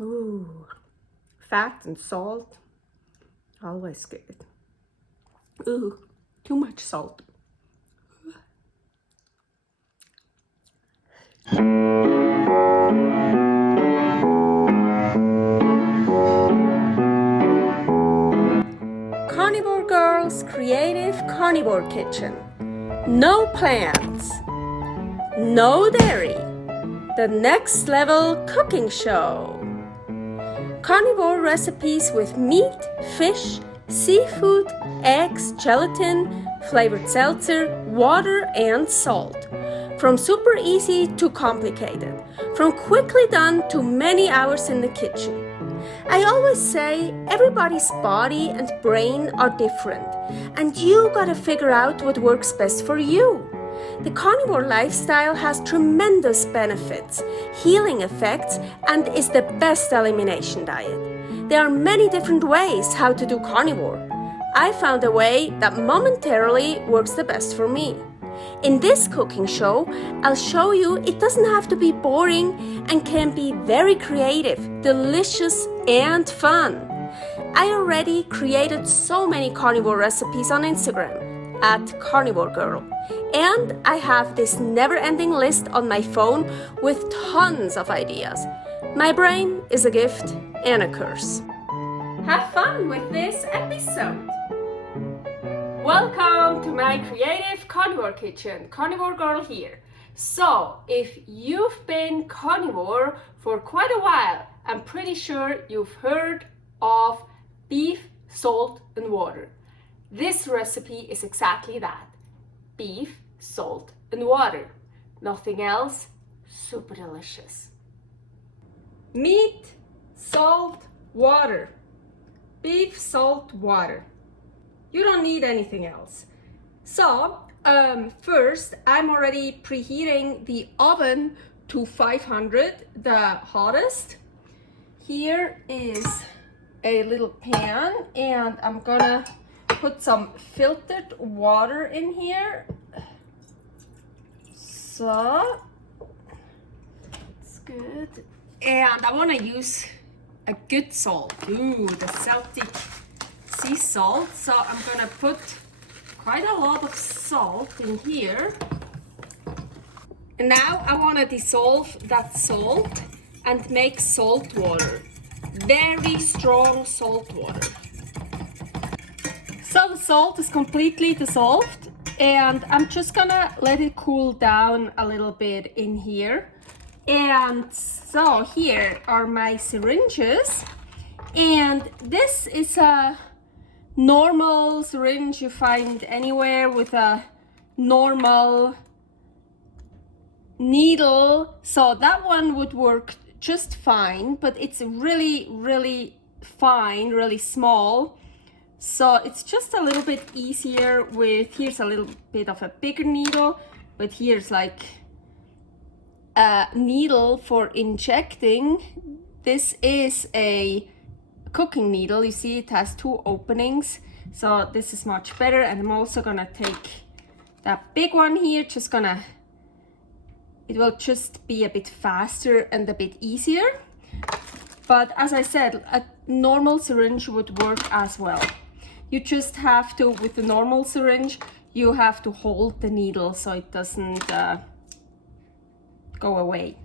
Ooh, fat and salt, always good. Ooh, too much salt. Carnivore Girl's Creative Carnivore Kitchen. No plants, no dairy. The next level cooking show. Carnivore recipes with meat, fish, seafood, eggs, gelatin, flavored seltzer, water, and salt. From super easy to complicated. From quickly done to many hours in the kitchen. I always say everybody's body and brain are different, and you gotta figure out what works best for you. The carnivore lifestyle has tremendous benefits, healing effects, and is the best elimination diet. There are many different ways how to do carnivore. I found a way that momentarily works the best for me. In this cooking show, I'll show you it doesn't have to be boring and can be very creative, delicious, and fun. I already created so many carnivore recipes on Instagram at karnivorgirl, and I have this never-ending list on my phone with tons of ideas. My brain is a gift and a curse. Have fun with this episode! Welcome to my creative carnivore kitchen, Carnivore Girl here. So, if you've been carnivore for quite a while, I'm pretty sure you've heard of beef, salt, and water. This recipe is exactly that. Beef, salt, and water. Nothing else, super delicious. Meat, salt, water. Beef, salt, water. You don't need anything else. So, first I'm already preheating the oven to 500, the hottest. Here is a little pan, and I'm gonna put some filtered water in here. So, it's good. And I wanna use a good salt. Ooh, the Celtic sea salt. So I'm gonna put quite a lot of salt in here. And now I wanna dissolve that salt and make salt water. Very strong salt water. So the salt is completely dissolved, and I'm just gonna let it cool down a little bit in here. And so here are my syringes, and this is a normal syringe you find anywhere with a normal needle. So that one would work just fine, but it's really fine, really small. So it's just a little bit easier with, here's a little bit of a bigger needle, but here's like a needle for injecting. This is a cooking needle. You see it has two openings, so this is much better. And I'm also gonna take that big one here, it will just be a bit faster and a bit easier. But as I said, a normal syringe would work as well. You just have to, with the normal syringe, you have to hold the needle so it doesn't go away.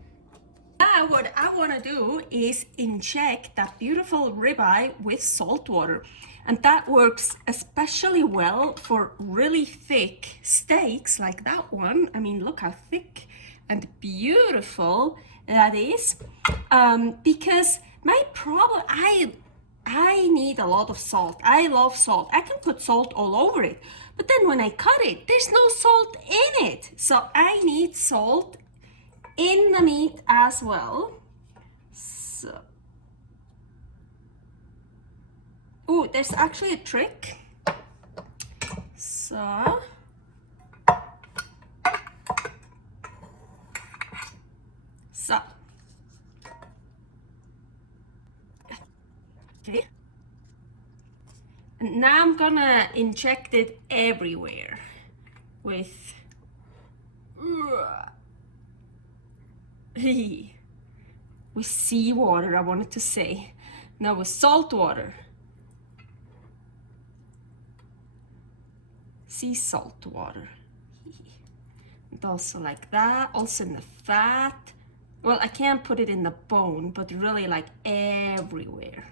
Now what I want to do is inject that beautiful ribeye with salt water, and that works especially well for really thick steaks like that one. I mean, look how thick and beautiful that is. Because my problem, I need a lot of salt. I love salt. I can put salt all over it, but then when I cut it, there's no salt in it. So I need salt in the meat as well. So, ooh, there's actually a trick. So, okay. And now I'm gonna inject it everywhere with with seawater, I wanted to say. Now with salt water. Sea salt water. And also like that, also in the fat. Well, I can't put it in the bone, but really like everywhere.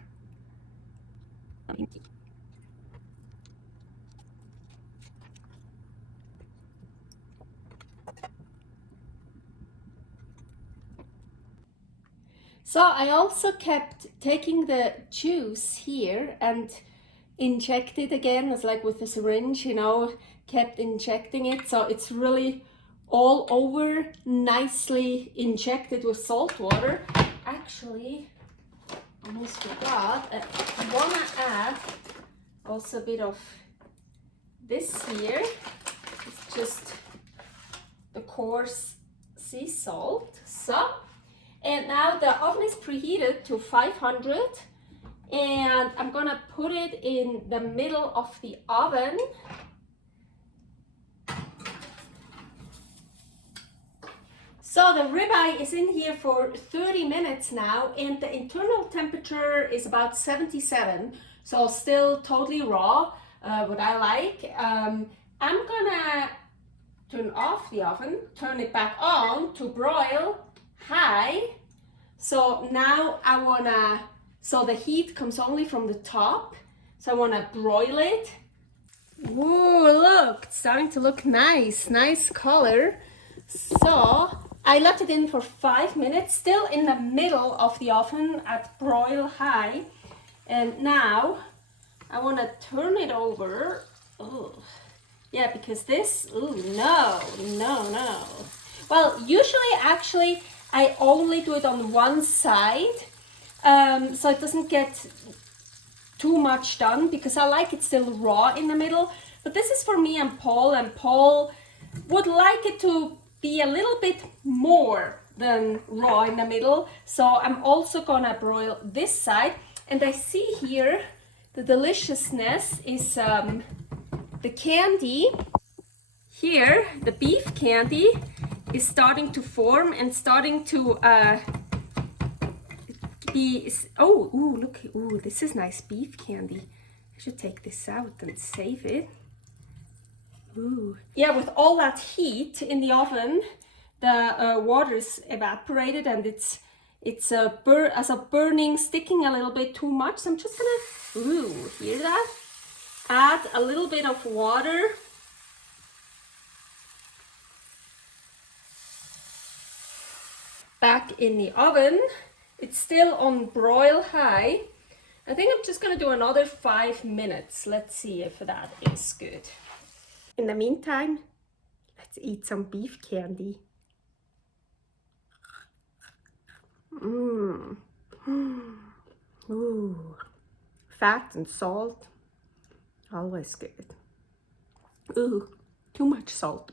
So I also kept taking the juice here and inject it again. It's like with a syringe, you know, kept injecting it. So it's really all over, nicely injected with salt water. Actually, almost forgot, I wanna add also a bit of this here. It's just the coarse sea salt. So, and now the oven is preheated to 500 and I'm gonna put it in the middle of the oven. So the ribeye is in here for 30 minutes now and the internal temperature is about 77, so still totally raw, what I like. I'm gonna turn off the oven, turn it back on to broil high. So now I wanna, so the heat comes only from the top, so I wanna broil it. Whoa, look, it's starting to look nice, nice color. So I left it in for 5 minutes, still in the middle of the oven at broil high. And now I wanna turn it over. Oh, yeah, because this, oh no, no, no. Well, usually actually I only do it on one side, so it doesn't get too much done because I like it still raw in the middle. But this is for me and Paul would like it to be a little bit more than raw in the middle. So I'm also gonna broil this side. And I see here the deliciousness is the candy. Here, the beef candy is starting to form and starting to be, oh, ooh, look, ooh, this is nice beef candy. I should take this out and save it. Ooh. Yeah, with all that heat in the oven, the water is evaporated and it's burning, sticking a little bit too much. So I'm just gonna, ooh, hear that? Add a little bit of water. Back in the oven. It's still on broil high. I think I'm just gonna do another 5 minutes. Let's see if that is good. In the meantime, let's eat some beef candy. Mmm. Ooh. Fat and salt. Always good. Ooh, too much salt.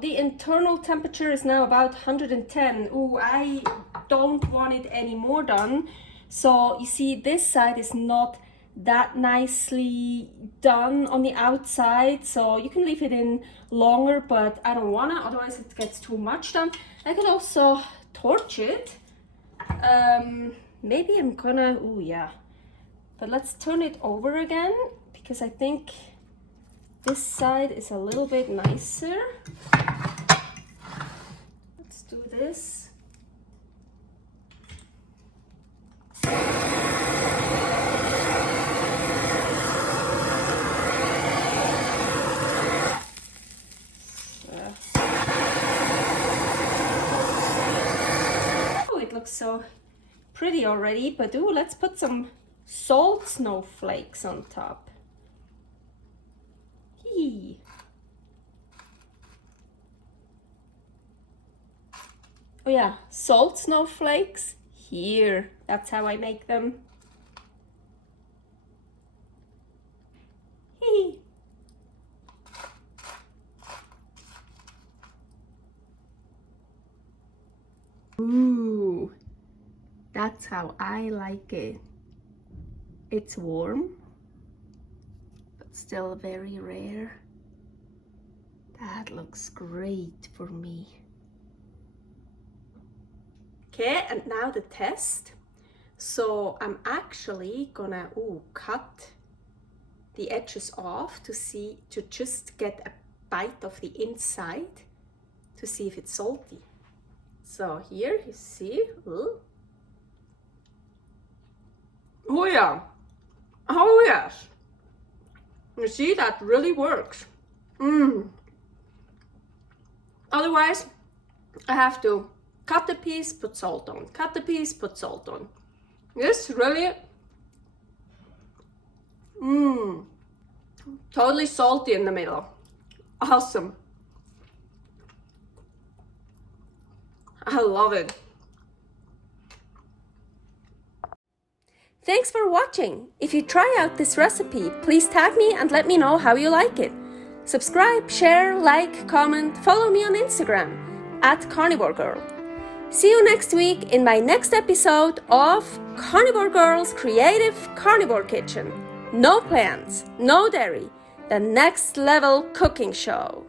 The internal temperature is now about 110. Ooh, I don't want it any more done. So you see, this side is not that nicely done on the outside. So you can leave it in longer, but I don't wanna, otherwise it gets too much done. I could also torch it. Maybe I'm gonna, ooh, yeah. But let's turn it over again because I think this side is a little bit nicer. Let's do this. Oh, it looks so pretty already, but ooh, let's put some salt snowflakes on top. Hee. Oh yeah, salt snowflakes here. That's how I make them. Hee. Ooh, that's how I like it. It's warm, but still very rare. That looks great for me. Okay, and now the test. So I'm actually gonna cut the edges off to just get a bite of the inside to see if it's salty. So here you see. Ooh. Oh yeah. Oh yes. You see, that really works. Otherwise, I have to cut the piece, put salt on. Cut the piece, put salt on. This really, totally salty in the middle. Awesome. I love it. Thanks for watching. If you try out this recipe, please tag me and let me know how you like it. Subscribe, share, like, comment, follow me on Instagram @karnivorgirl. See you next week in my next episode of Carnivore Girl's Creative Carnivore Kitchen. No plants, no dairy, the next level cooking show.